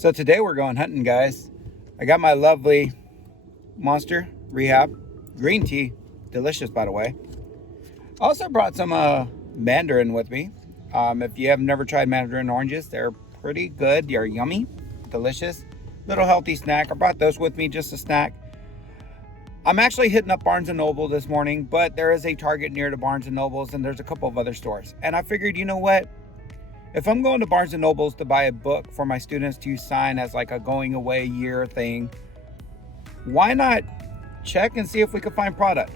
So today we're going hunting, guys. I got my lovely Monster Rehab green tea. Delicious, by the way. I also brought some mandarin with me. If you have never tried mandarin oranges, they're pretty good. They're yummy, delicious, little healthy snack. I brought those with me, just a snack. I'm actually hitting up Barnes & Noble this morning, but there is a Target near to Barnes & Noble's, and there's a couple of other stores. And I figured, you know what? If I'm going to Barnes & Noble's to buy a book for my students to sign as like a going away year thing, why not check and see if we can find product?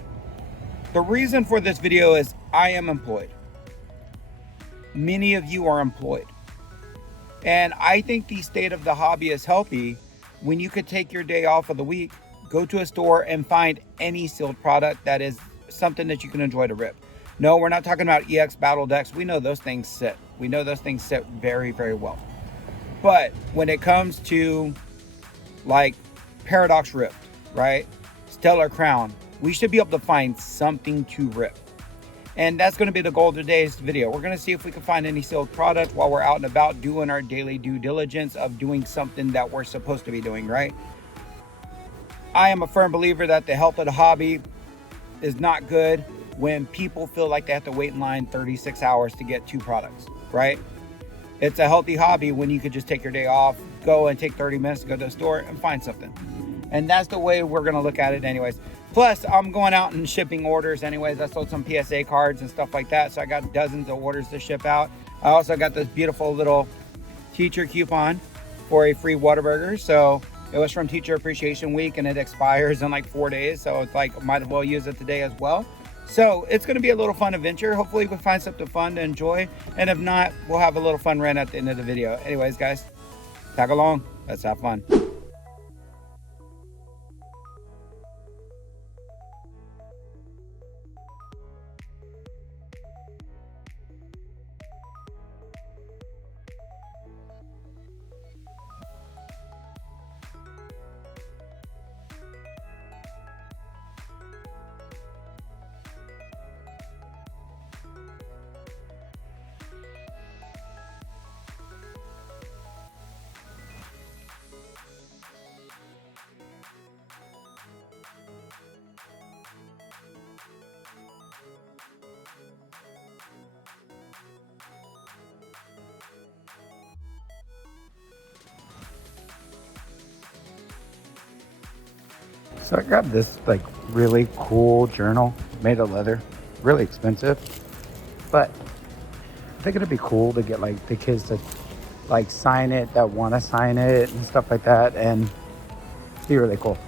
The reason for this video is I am employed. Many of you are employed. And I think the state of the hobby is healthy when you could take your day off of the week, go to a store and find any sealed product that is something that you can enjoy to rip. No, we're not talking about EX Battle Decks. We know those things sit. We know those things sit very, very well. But when it comes to like Paradox Ripped, right? Stellar Crown, we should be able to find something to rip. And that's going to be the goal of today's video. We're going to see if we can find any sealed product while we're out and about doing our daily due diligence of doing something that we're supposed to be doing, right? I am a firm believer that the health of the hobby is not good when people feel like they have to wait in line 36 hours to get 2 products, right? It's a healthy hobby when you could just take your day off, go and take 30 minutes to go to the store and find something. And that's the way we're going to look at it anyways. Plus, I'm going out and shipping orders anyways. I sold some PSA cards and stuff like that. So I got dozens of orders to ship out. I also got this beautiful little teacher coupon for a free Whataburger. So it was from Teacher Appreciation Week and it expires in like 4 days. So it's like, might as well use it today as well. So it's going to be a little fun adventure. Hopefully we'll find something fun to enjoy. And if not, we'll have a little fun run at the end of the video. Anyways, guys, tag along. Let's have fun. So I got this like really cool journal made of leather, really expensive, but I think it'd be cool to get like the kids to like sign it, that want to sign it and stuff like that, and it'd be really cool.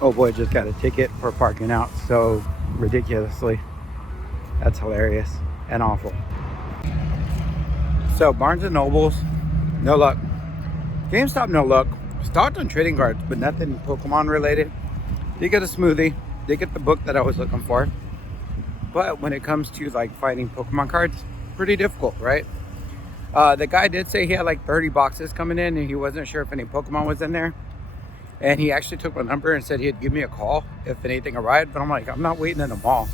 Oh boy, just got a ticket for parking out so ridiculously. That's hilarious and awful. So Barnes & Noble's, no luck. GameStop, no luck. Stocked on trading cards, but nothing Pokemon related. Did get a smoothie, did get the book that I was looking for. But when it comes to like fighting Pokemon cards, pretty difficult, right? The guy did say he had like 30 boxes coming in and he wasn't sure if any Pokemon was in there. And he actually took my number and said he'd give me a call if anything arrived. But I'm like, I'm not waiting in the mall.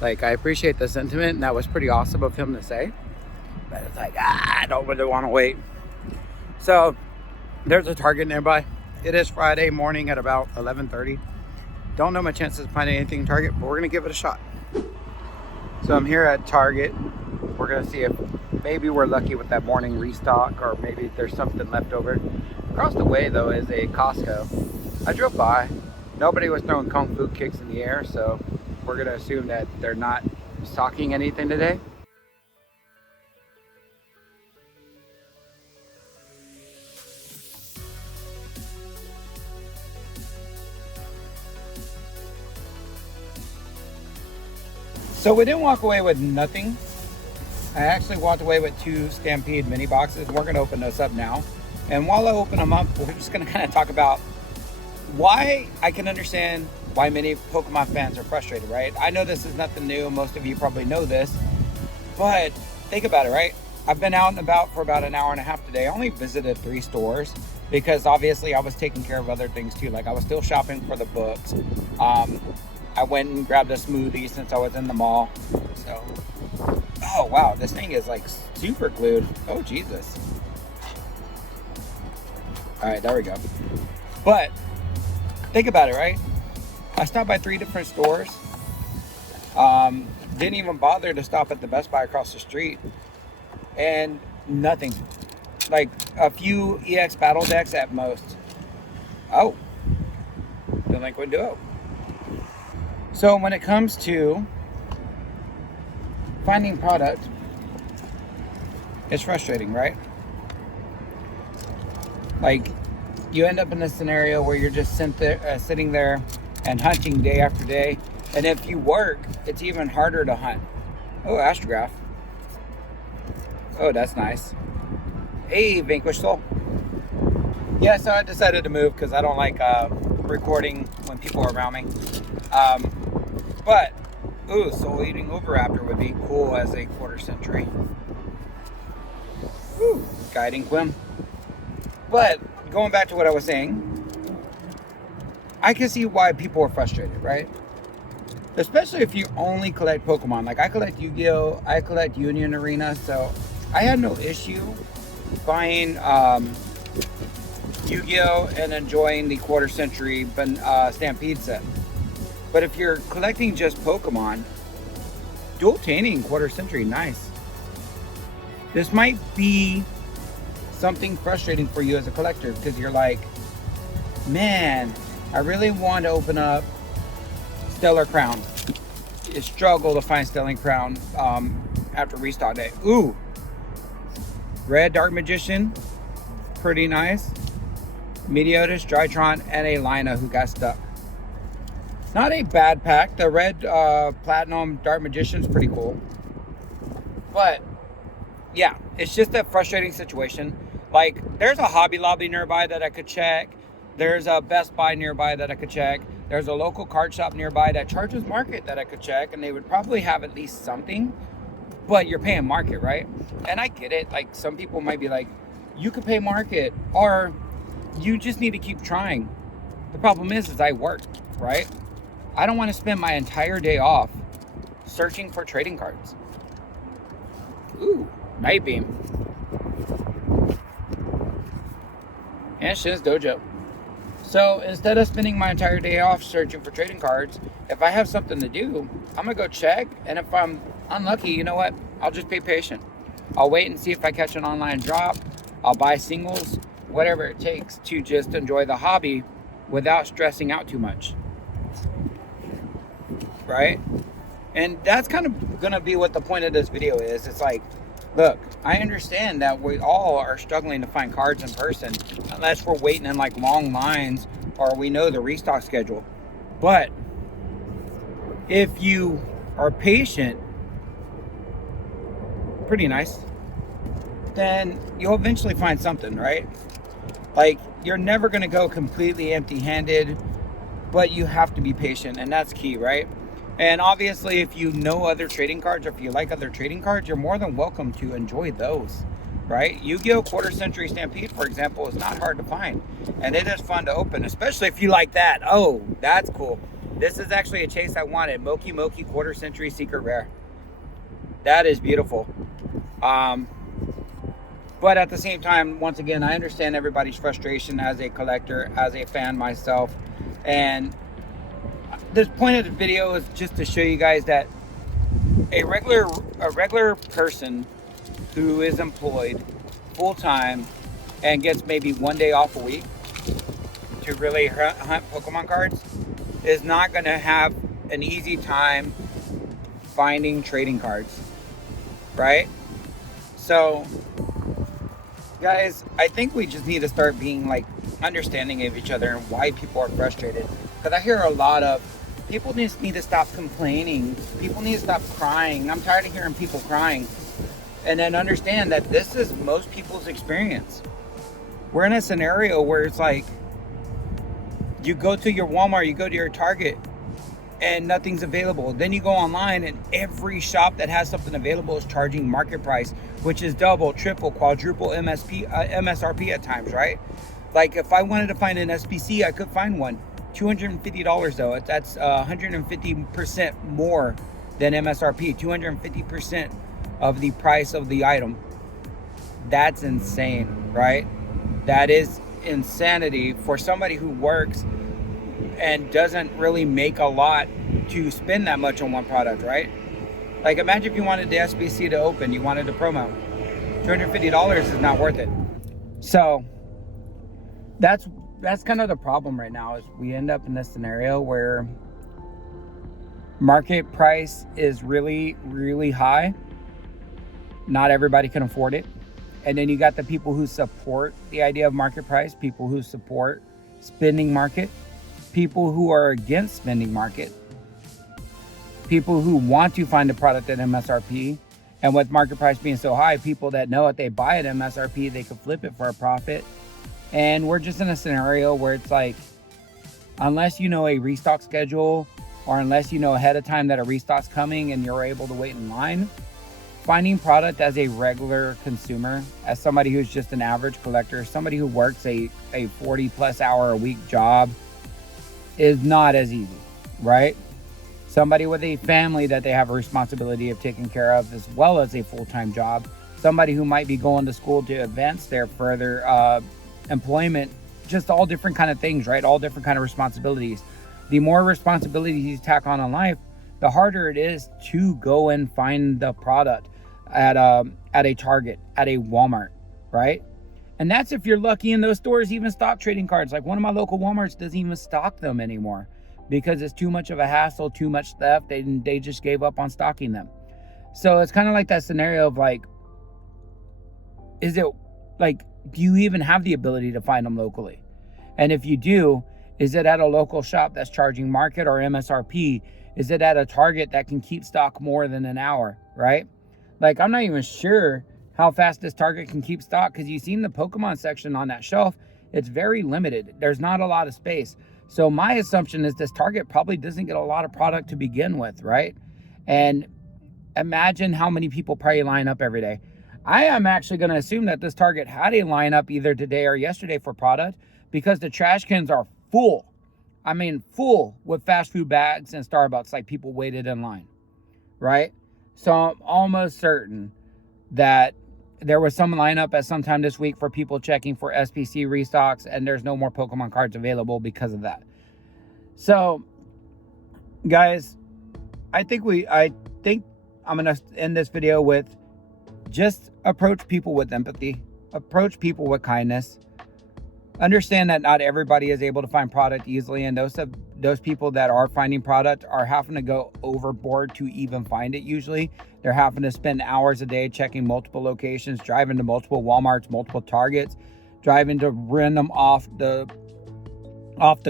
Like, I appreciate the sentiment, and that was pretty awesome of him to say. But it's like, I don't really want to wait. So there's a Target nearby. It is Friday morning at about 11:30. Don't know my chances of finding anything Target, but we're going to give it a shot. So I'm here at Target. We're going to see if maybe we're lucky with that morning restock, or maybe there's something left over. Across the way, though, is a Costco. I drove by. Nobody was throwing kung fu kicks in the air, so we're going to assume that they're not stocking anything today. So we didn't walk away with nothing. I actually walked away with 2 Stampede mini boxes. We're going to open those up now. And while I open them up, we're just going to kind of talk about why I can understand why many Pokemon fans are frustrated, right? I know this is nothing new. Most of you probably know this. But think about it, right? I've been out and about for about an hour and a half today. I only visited 3 stores because obviously I was taking care of other things too. Like I was still shopping for the books. I went and grabbed a smoothie since I was in the mall. So, oh wow, this thing is like super glued. Oh Jesus. All right, there we go. But think about it, right? I stopped by 3 different stores. Didn't even bother to stop at the Best Buy across the street. And nothing. Like a few EX battle decks at most. Oh. Delinquent Duo. So when it comes to finding product, it's frustrating, right? Like you end up in a scenario where you're just sitting there and hunting day after day. And if you work, it's even harder to hunt. Oh, Astrograph. Oh, that's nice. Hey, Vanquish Soul. Yeah, so I decided to move because I don't like recording when people are around me. But, ooh, Soul Eating Oviraptor would be cool as a quarter century. Ooh, Guiding Quim. But, going back to what I was saying, I can see why people are frustrated, right? Especially if you only collect Pokemon. Like I collect Yu-Gi-Oh! I collect Union Arena, so I had no issue buying Yu-Gi-Oh! And enjoying the quarter century Stampede set. But if you're collecting just Pokemon, dual taining quarter century, nice. This might be something frustrating for you as a collector because you're like, man, I really want to open up Stellar Crown. It's struggle to find Stellar Crown after restock day. Ooh, Red Dark Magician, pretty nice. Meteotis, Drytron, and a Lina who got stuck. Not a bad pack. The Red Platinum Dark Magician's pretty cool. But yeah, it's just a frustrating situation. Like there's a Hobby Lobby nearby that I could check. There's a Best Buy nearby that I could check. There's a local card shop nearby that charges market that I could check, and they would probably have at least something, but you're paying market, right? And I get it. Like some people might be like, you could pay market or you just need to keep trying. The problem is I work, right? I don't want to spend my entire day off searching for trading cards. Ooh, Night Beam. And Shin's Dojo. So instead of spending my entire day off searching for trading cards, if I have something to do, I'm gonna go check. And if I'm unlucky, you know what? I'll just be patient. I'll wait and see if I catch an online drop. I'll buy singles, whatever it takes to just enjoy the hobby without stressing out too much. Right? And that's kind of gonna be what the point of this video is. It's like, look, I understand that we all are struggling to find cards in person unless we're waiting in like long lines or we know the restock schedule. But if you are patient, pretty nice, then you'll eventually find something, right? Like you're never going to go completely empty-handed, but you have to be patient, and that's key, right? And obviously, if you know other trading cards or if you like other trading cards, you're more than welcome to enjoy those, right? Yu-Gi-Oh! Quarter Century Stampede, for example, is not hard to find. And it is fun to open, especially if you like that. Oh, that's cool. This is actually a chase I wanted. Moki Moki Quarter Century Secret Rare. That is beautiful. But at the same time, once again, I understand everybody's frustration as a collector, as a fan myself. And the point of the video is just to show you guys that a regular person who is employed full-time and gets maybe one day off a week to really hunt Pokemon cards is not going to have an easy time finding trading cards, right? So guys, I think we just need to start being like understanding of each other and why people are frustrated, because I hear a lot of People just need to stop complaining. People need to stop crying. I'm tired of hearing people crying. And then understand that this is most people's experience. We're in a scenario where it's like, you go to your Walmart, you go to your Target, and nothing's available. Then you go online, and every shop that has something available is charging market price, which is double, triple, quadruple MSRP at times, right? Like if I wanted to find an SPC, I could find one. $250 though. That's 150% more than MSRP. 250% of the price of the item. That's insane, right? That is insanity for somebody who works and doesn't really make a lot to spend that much on one product, right? Like imagine if you wanted the SBC to open, you wanted the promo. $250 is not worth it. So that's kind of the problem right now, is we end up in this scenario where market price is really, really high. Not everybody can afford it. And then you got the people who support the idea of market price, people who support spending market, people who are against spending market, people who want to find a product at MSRP. And with market price being so high, people that know if they buy at MSRP, they could flip it for a profit. And we're just in a scenario where it's like, unless you know a restock schedule, or unless you know ahead of time that a restock's coming and you're able to wait in line, finding product as a regular consumer, as somebody who's just an average collector, somebody who works a 40 plus hour a week job, is not as easy, right? Somebody with a family that they have a responsibility of taking care of, as well as a full-time job, somebody who might be going to school to advance their further employment, just all different kind of things, right? All different kind of responsibilities. The more responsibilities you tack on in life, the harder it is to go and find the product at a Target, at a Walmart, right? And that's if you're lucky and those stores even stock trading cards. Like one of my local Walmarts doesn't even stock them anymore because it's too much of a hassle, too much theft. They just gave up on stocking them. So it's kind of like that scenario of like, is it like, do you even have the ability to find them locally? And if you do, is it at a local shop that's charging market or MSRP? Is it at a Target that can keep stock more than an hour, right? Like, I'm not even sure how fast this Target can keep stock, because you've seen the Pokemon section on that shelf. It's very limited. There's not a lot of space. So my assumption is this Target probably doesn't get a lot of product to begin with, right? And imagine how many people probably line up every day. I am actually going to assume that this Target had a lineup either today or yesterday for product, because the trash cans are full. I mean, full with fast food bags and Starbucks, like people waited in line, right? So I'm almost certain that there was some lineup at some time this week for people checking for SPC restocks, and there's no more Pokemon cards available because of that. So, guys, I think I'm going to end this video with just approach people with empathy, approach people with kindness. Understand that not everybody is able to find product easily, and those people that are finding product are having to go overboard to even find it. Usually they're having to spend hours a day checking multiple locations, driving to multiple Walmarts, multiple Targets, driving to random off the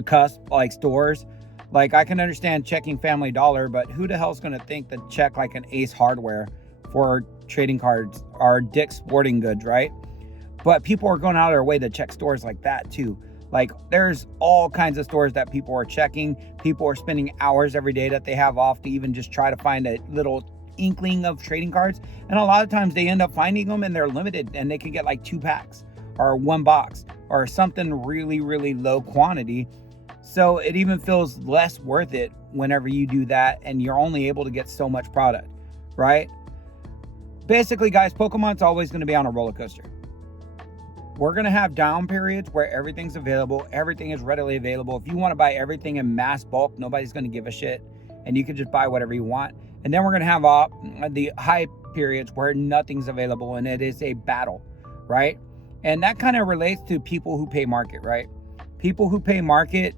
cusp like stores. Like, I can understand checking Family Dollar, but who the hell's going to think to check like an Ace Hardware for trading cards or Dick's Sporting Goods, right? But people are going out of their way to check stores like that too. Like, there's all kinds of stores that people are checking. People are spending hours every day that they have off to even just try to find a little inkling of trading cards. And a lot of times they end up finding them and they're limited, and they can get like 2 packs or 1 box or something really, really low quantity. So it even feels less worth it whenever you do that and you're only able to get so much product, right? Basically, guys, Pokemon's always going to be on a roller coaster. We're going to have down periods where everything's available. Everything is readily available. If you want to buy everything in mass bulk, nobody's going to give a shit, and you can just buy whatever you want. And then we're going to have the high periods where nothing's available and it is a battle, right? And that kind of relates to people who pay market, right? People who pay market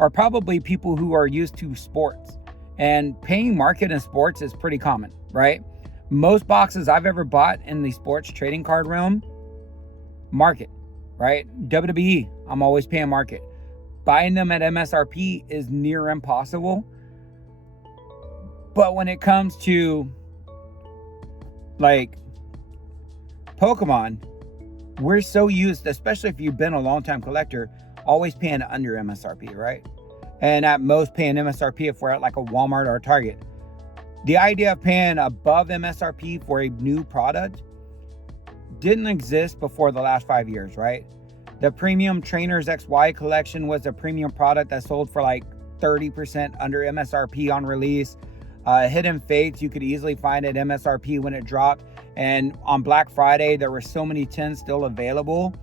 are probably people who are used to sports, and paying market in sports is pretty common, right? Most boxes I've ever bought in the sports trading card realm, market, right? WWE, I'm always paying market. Buying them at MSRP is near impossible. But when it comes to like Pokemon, we're so used, especially if you've been a long time collector, always paying under MSRP, right? And at most paying MSRP if we're at like a Walmart or a Target. The idea of paying above MSRP for a new product didn't exist before the last 5 years, right? The premium Trainers XY collection was a premium product that sold for like 30% under MSRP on release. Hidden Fates, you could easily find at MSRP when it dropped. And on Black Friday, there were so many tins still available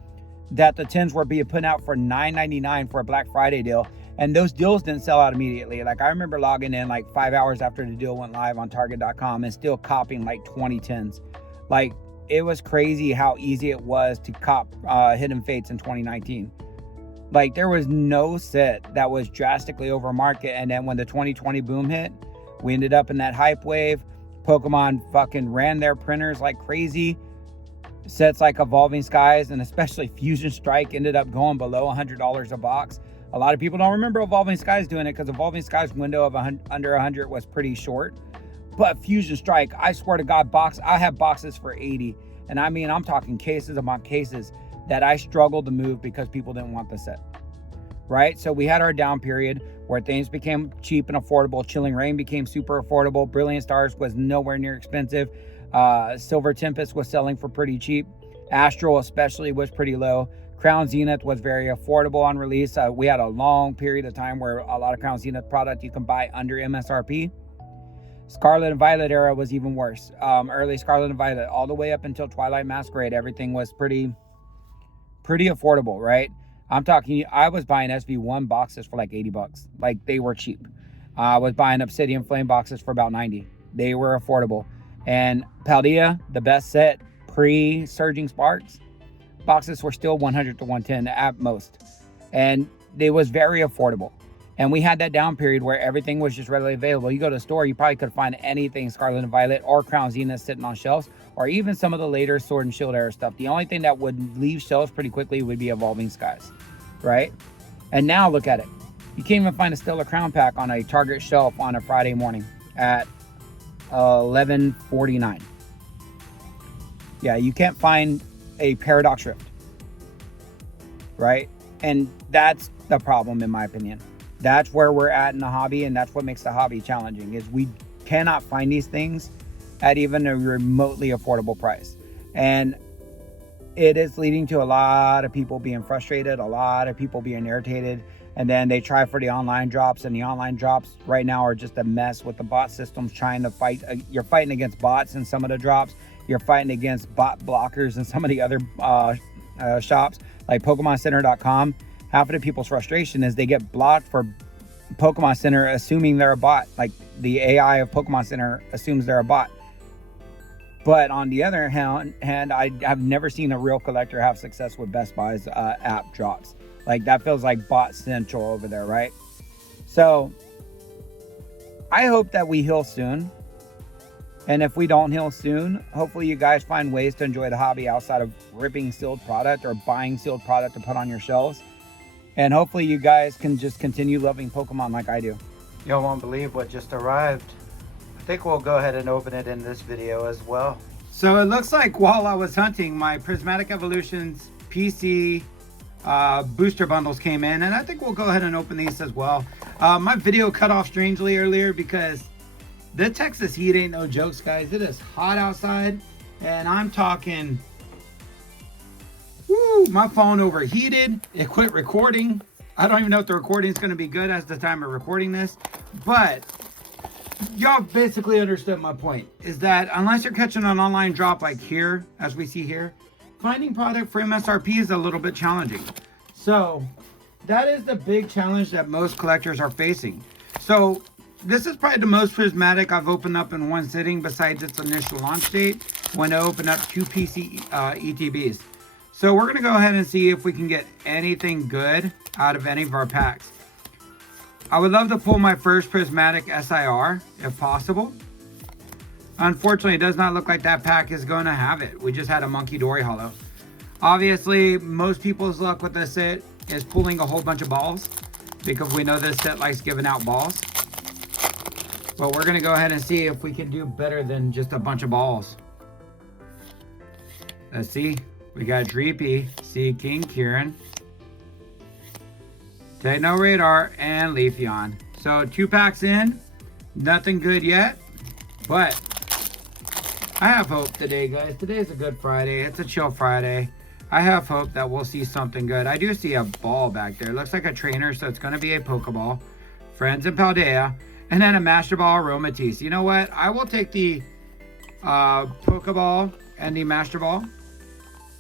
that the tins were being put out for $9.99 for a Black Friday deal. And those deals didn't sell out immediately. Like I remember logging in like 5 hours after the deal went live on Target.com and still copying like 20 tins. Like it was crazy how easy it was to cop Hidden Fates in 2019. Like there was no set that was drastically over market. And then when the 2020 boom hit, we ended up in that hype wave. Pokemon fucking ran their printers like crazy. Sets like Evolving Skies and especially Fusion Strike ended up going below $100 a box. A lot of people don't remember Evolving Skies doing it because Evolving Skies window of under 100 was pretty short. But Fusion Strike, I swear to God, I have boxes for 80. And I mean, I'm talking cases upon cases that I struggled to move because people didn't want the set. Right? So we had our down period where things became cheap and affordable. Chilling Reign became super affordable. Brilliant Stars was nowhere near expensive. Silver Tempest was selling for pretty cheap. Astral especially was pretty low. Crown Zenith was very affordable on release. We had a long period of time where a lot of Crown Zenith product you can buy under MSRP. Scarlet and Violet era was even worse. Early Scarlet and Violet all the way up until Twilight Masquerade, everything was pretty affordable, right? I'm talking, I was buying SV1 boxes for like 80 bucks. Like they were cheap. I was buying Obsidian Flame boxes for about 90. They were affordable. And Paldea, the best set pre-Surging Sparks, boxes were still 100 to 110 at most. And it was very affordable. And we had that down period where everything was just readily available. You go to the store, you probably could find anything Scarlet and Violet or Crown Zenith sitting on shelves, or even some of the later Sword and Shield era stuff. The only thing that would leave shelves pretty quickly would be Evolving Skies, right? And now look at it. You can't even find a Stellar Crown pack on a Target shelf on a Friday morning at $11.49. Yeah, you can't find a Paradox Rift, right? And that's the problem, in my opinion. That's where we're at in the hobby, and that's what makes the hobby challenging, is we cannot find these things at even a remotely affordable price. And it is leading to a lot of people being frustrated, a lot of people being irritated, and then they try for the online drops, and the online drops right now are just a mess with the bot systems trying to fight. You're fighting against bots in some of the drops. You're fighting against bot blockers in some of the other shops, like PokemonCenter.com. Half of the people's frustration is they get blocked for Pokemon Center assuming they're a bot. Like the AI of Pokemon Center assumes they're a bot. But on the other hand, I have never seen a real collector have success with Best Buy's app drops. Like that feels like bot central over there, right? So I hope that we heal soon. And if we don't heal soon, hopefully you guys find ways to enjoy the hobby outside of ripping sealed product or buying sealed product to put on your shelves. And hopefully you guys can just continue loving Pokemon like I do. Y'all won't believe what just arrived. I think we'll go ahead and open it in this video as well. So it looks like while I was hunting, my Prismatic Evolutions PC booster bundles came in, and I think we'll go ahead and open these as well. My video cut off strangely earlier because the Texas heat ain't no jokes, guys. It is hot outside, and I'm talking, woo, my phone overheated. It quit recording. I don't even know if the recording is going to be good as the time of recording this, but y'all basically understood my point, is that unless you're catching an online drop like here, as we see here, finding product for MSRP is a little bit challenging. So that is the big challenge that most collectors are facing. So this is probably the most Prismatic I've opened up in one sitting besides its initial launch date when I opened up 2 PC ETBs. So we're going to go ahead and see if we can get anything good out of any of our packs. I would love to pull my first Prismatic SIR if possible. Unfortunately, it does not look like that pack is going to have it. We just had a Monkey Dory Hollow. Obviously, most people's luck with this set is pulling a whole bunch of balls because we know this set likes giving out balls. But we're going to go ahead and see if we can do better than just a bunch of balls. Let's see. We got Dreepy, Sea King, Kieran, Techno Radar, and Leafeon. So 2 packs in. Nothing good yet. But I have hope today, guys. Today's a good Friday. It's a chill Friday. I have hope that we'll see something good. I do see a ball back there. It looks like a trainer, so it's going to be a Pokeball. Friends and Paldea. And then a Master Ball Aromatisse. You know what? I will take the Pokeball and the Master Ball.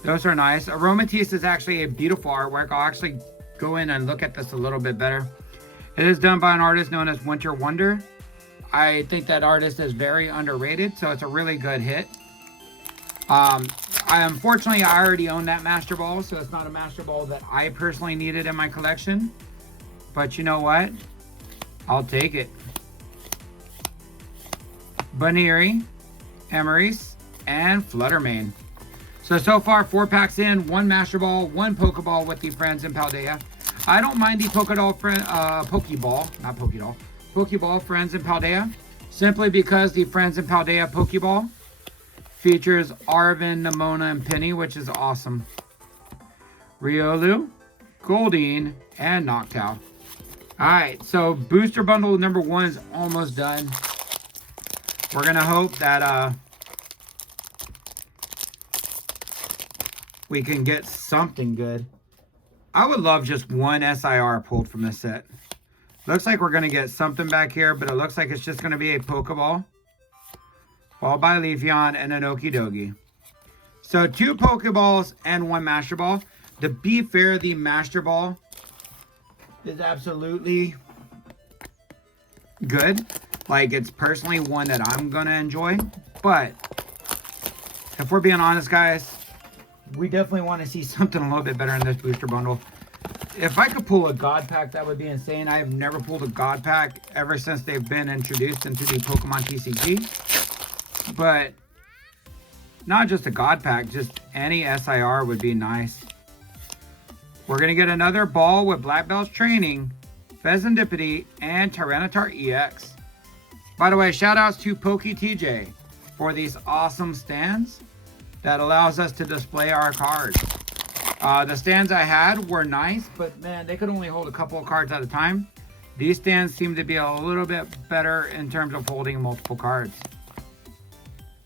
Those are nice. Aromatisse is actually a beautiful artwork. I'll actually go in and look at this a little bit better. It is done by an artist known as Winter Wonder. I think that artist is very underrated, so it's a really good hit. Unfortunately, I already own that Master Ball, so it's not a Master Ball that I personally needed in my collection. But you know what? I'll take it. Baneri, Emery's, and Fluttermane. So far, 4 packs in, 1 Master Ball, 1 Pokeball with the Friends and Paldea. I don't mind the Pokeball Friends and Paldea, simply because the Friends and Paldea Pokeball features Arven, Nimona, and Penny, which is awesome. Riolu, Goldeen, and Noctowl. Alright, so booster bundle number 1 is almost done. We're going to hope that we can get something good. I would love just 1 SIR pulled from this set. Looks like we're going to get something back here, but it looks like it's just going to be a Pokeball. Followed by Leafeon and an Okidogi. So 2 Pokeballs and 1 Master Ball. To be fair, the Master Ball is absolutely good. Like, it's personally one that I'm going to enjoy. But if we're being honest, guys, we definitely want to see something a little bit better in this booster bundle. If I could pull a God Pack, that would be insane. I have never pulled a God Pack ever since they've been introduced into the Pokemon TCG. But not just a God Pack, just any SIR would be nice. We're going to get another ball with Black Belt's Training, Pheasantipity, and Tyranitar EX. By the way, shout outs to PokeTJ for these awesome stands that allows us to display our cards. The stands I had were nice, but man, they could only hold a couple of cards at a time. These stands seem to be a little bit better in terms of holding multiple cards.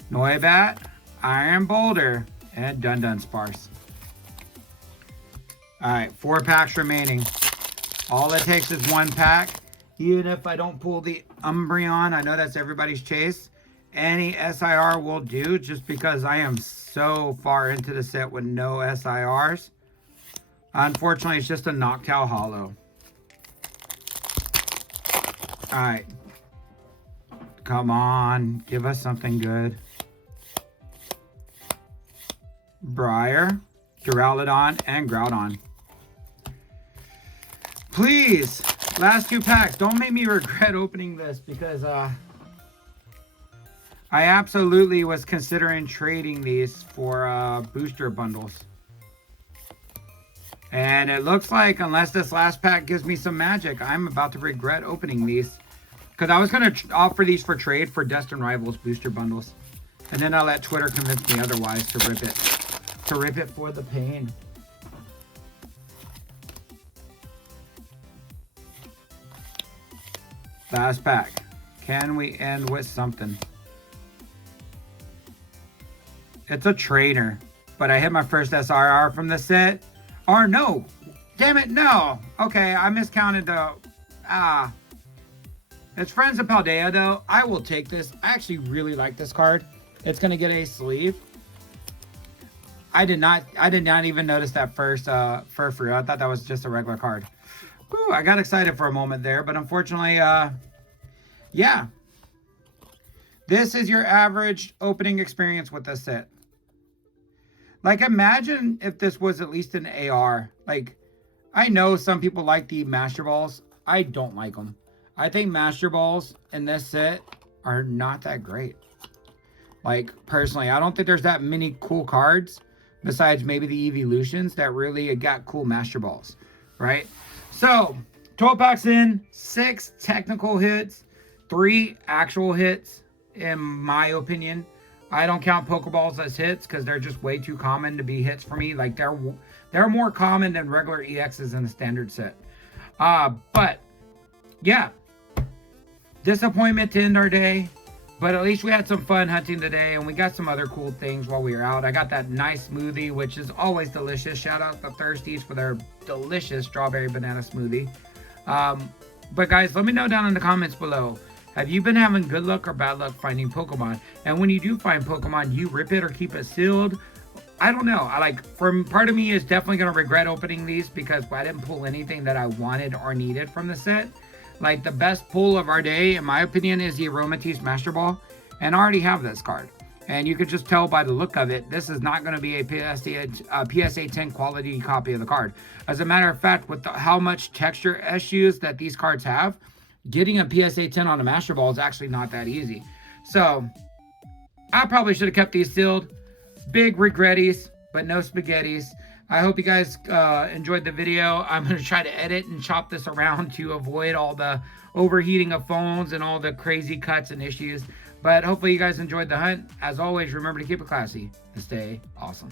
Noibat, Iron Boulder, and Dunsparce. Alright, 4 packs remaining. All it takes is 1 pack. Even if I don't pull the Umbreon, I know that's everybody's chase. Any SIR will do, just because I am so far into the set with no SIRs. Unfortunately, it's just a Noctowl Hollow. Alright. Come on, give us something good. Briar, Duraludon, and Groudon. Please, last 2 packs. Don't make me regret opening this, because I absolutely was considering trading these for booster bundles. And it looks like, unless this last pack gives me some magic, I'm about to regret opening these. Because I was going to offer these for trade for Destined Rivals booster bundles. And then I let Twitter convince me otherwise to rip it. To rip it for the pain. Last pack. Can we end with something? It's a trainer. But I hit my first SRR from the set. Or no. Damn it, no. Okay, I miscounted the... It's Friends of Paldea, though. I will take this. I actually really like this card. It's going to get a sleeve. I did not even notice that first Furfrou. I thought that was just a regular card. Whew, I got excited for a moment there, but unfortunately, yeah. This is your average opening experience with this set. Like, imagine if this was at least an AR. Like, I know some people like the Master Balls. I don't like them. I think Master Balls in this set are not that great. Like, personally, I don't think there's that many cool cards, besides maybe the Evolutions, that really got cool Master Balls, right? So, 12 packs in, 6 technical hits, 3 actual hits, in my opinion. I don't count Pokeballs as hits because they're just way too common to be hits for me. Like they're more common than regular EXs in the standard set. But yeah, disappointment to end our day. But at least we had some fun hunting today, and we got some other cool things while we were out. I got that nice smoothie, which is always delicious. Shout out to Thirsties for their delicious strawberry banana smoothie. But guys, let me know down in the comments below. Have you been having good luck or bad luck finding Pokemon? And when you do find Pokemon, you rip it or keep it sealed? I don't know. Part of me is definitely going to regret opening these because I didn't pull anything that I wanted or needed from the set. Like, the best pull of our day, in my opinion, is the Aromatisse Master Ball. And I already have this card. And you could just tell by the look of it, this is not going to be a PSA 10 quality copy of the card. As a matter of fact, with how much texture issues that these cards have, getting a PSA 10 on a Master Ball is actually not that easy. So, I probably should have kept these sealed. Big regretties, but no spaghettis. I hope you guys enjoyed the video. I'm going to try to edit and chop this around to avoid all the overheating of phones and all the crazy cuts and issues. But hopefully you guys enjoyed the hunt. As always, remember to keep it classy and stay awesome.